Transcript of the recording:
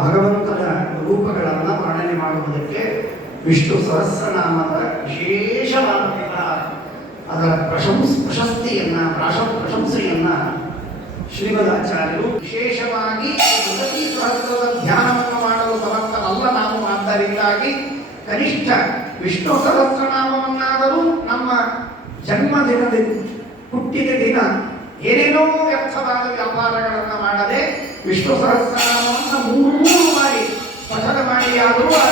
ಭಗವಂತನ ರೂಪಗಳನ್ನು ವರ್ಣನೆ ಮಾಡುವುದಕ್ಕೆ ವಿಷ್ಣು ಸಹಸ್ರನಾಮದ ವಿಶೇಷವಾದ ಅದರ ಪ್ರಶಸ್ತಿಯನ್ನು ಪ್ರಶಂಸೆಯನ್ನು ಶ್ರೀಮದಾಚಾರ್ಯರು ವಿಶೇಷವಾಗಿ ಜಗತಿ ಸಹಸ್ರದ ಧ್ಯಾನವನ್ನು ಮಾಡಲು ಸಮರ್ಥನಲ್ಲ ನಾವು. ಆದ್ದರಿಂದಾಗಿ ಕನಿಷ್ಠ ವಿಷ್ಣು ಸಹಸ್ರನಾಮವನ್ನಾದರೂ ನಮ್ಮ ಜನ್ಮದಿನದ ಹುಟ್ಟಿದ ದಿನ ಏನೇನೋ ವ್ಯರ್ಥವಾದ ವ್ಯಾಪಾರಗಳನ್ನು ಮಾಡದೆ ವಿಷ್ಣು ಸಹಸ್ರನಾಮವನ್ನು 3 ಬಾರಿ ಪಠನ ಮಾಡಿ ಆದರೂ ಆ